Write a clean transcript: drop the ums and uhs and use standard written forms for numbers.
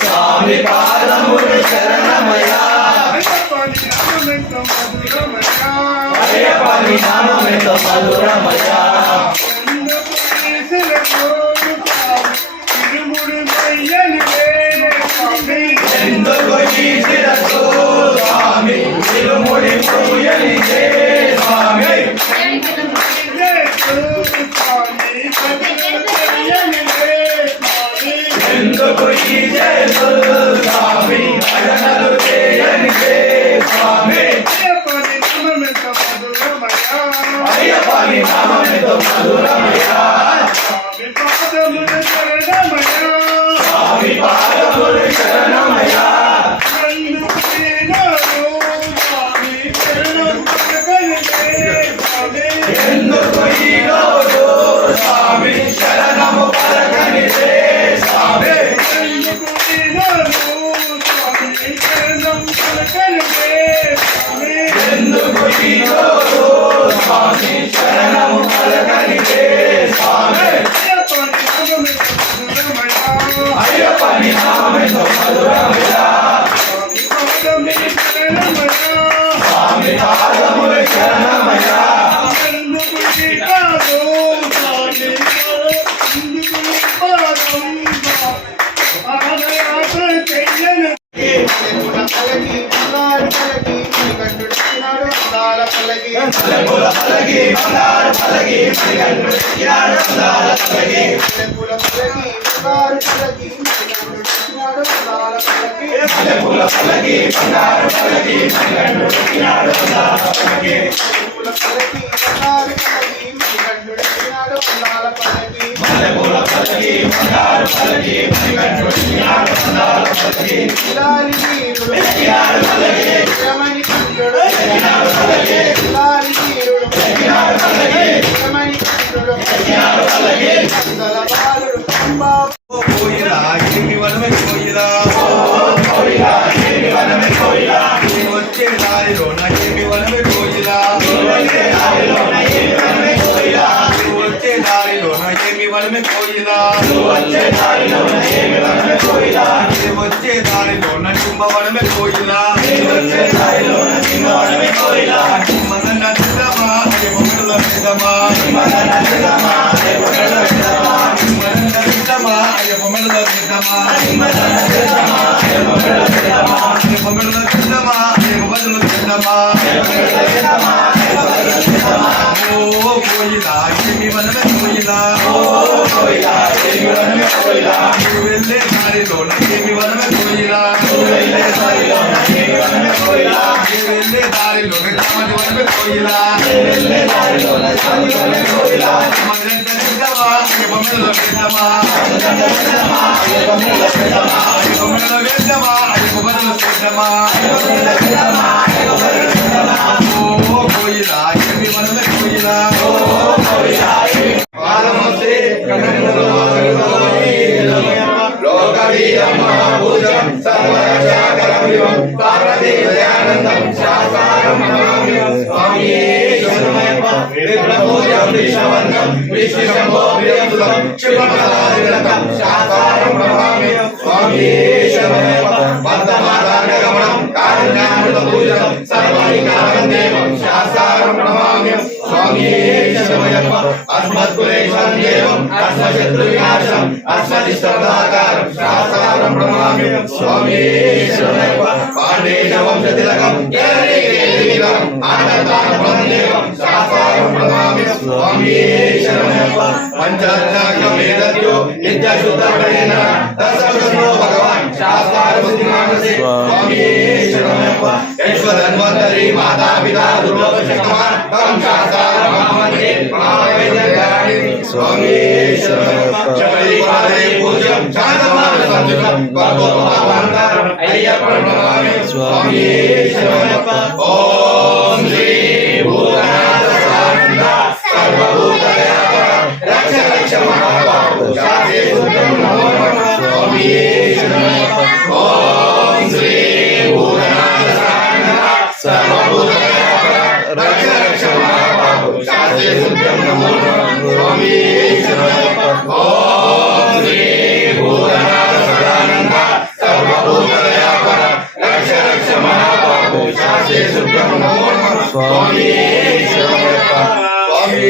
స్వామి పాదములు శరణమయ్యా అయ్యప్పని నామమెంతో మధురమయ్యా ఎందుకు ఈ శిరసు స్వామి తిరుముడి పూయనిదే స్వామి ఎందుకు ఈ జయలు స్వామి భజనలు చేయనిదే స్వామి అయ్యప్పని నామమెంతో మధురమయ్యా స్వామి పాదములు శరణమయ్యా ఎందుకు ఈరోజు స్వామి శరణము పలకనిదే స్వామి ఎందుకు ఈరోజు స్వామి శరణము పలకనిదే స్వామి అయ్యప్పని నామమెంతో మధురమయ్యా స్వామి పాదములు శరణమయ్యా పూల పలకి బంగారు పలకి పూల పలకి బంగారు పలకి వచ్చే దారిలో నాకేమి వనమే కోయిలా వచ్చే దారిలో నాకేమి వనమే కోయిలా వచ్చే దారిలో నా కుంభ వనమే కోయిలా మదన సిద్ధమా మనుల సిద్ధమా మదన సిద్ధమా అయ్యప్ప సిద్ధమా కోయిలా ఏమి వనమే కోయిలా వెళ్ళే దారిలో నాకేమి వనమే కోయిలా వెళ్ళే దారిలో నచ్చామని వనమే కోయిలా సిద్ధమా సిద్ధమా కోయిలా ఏమి వనమే కోయిలా లోకవీరమహాభూజం సర్వరక్షాకరం పార్వతీయానందం శాస్త్రం స్వామి పూజం విశ్వవంతం విశ్వశంభో విరముదం శివపదాదిరతం శాస్త్రం ప్రభామి స్వామి వందమాదానగమనం కారుణ్యామృత పూజనం సర్వలింగానందేవం శాస్త్రం ప్రభామి స్వామి అస్మత్కులేశం దేవం అస్మశత్రువినాశం అస్మదిష్టప్రదాకారం శాస్త్రం ప్రభామి స్వామి పాండేశ వంశతిలకం ఆనందానం శాస్త్రం ప్రభామి స్వామి పంచాక్షరం వేదత్యో నిత్యశుద్ధపడేన తత్సర్వో భగవాన్ శాస్త్రారముద్ధిమానసే స్వామి యశ్వధన్వంతరి మాతాపితా దుర్లోకశక్తమాన్ తం శాస్త్రారమహామంత్రే మహావైద్యకారి స్వామి శబరిపాదే పూజ్యం శాంతమాన సంతుతం పరమోపమానందరం అయ్యప్ప ప్రభామి స్వామి ఓం శ్రీ భూతనాథ సానంద సర్వభూతయాత రక్ష రక్ష మహాబాహు శాంతి సుతం నమో స్వామి ఓం శ్రీ భూతనాథ సానంద సర్వభూతయాత శాశ్వత శుద్ధం నమో నమః స్వామి శరణమయ్యప్ప ఓం శ్రీ భూతనాథ సదానంద సర్వభూతదయాపర రక్ష రక్ష మహాబాహు శాశ్వత శుద్ధం నమో నమః స్వామి శరణమయ్యప్ప స్వామి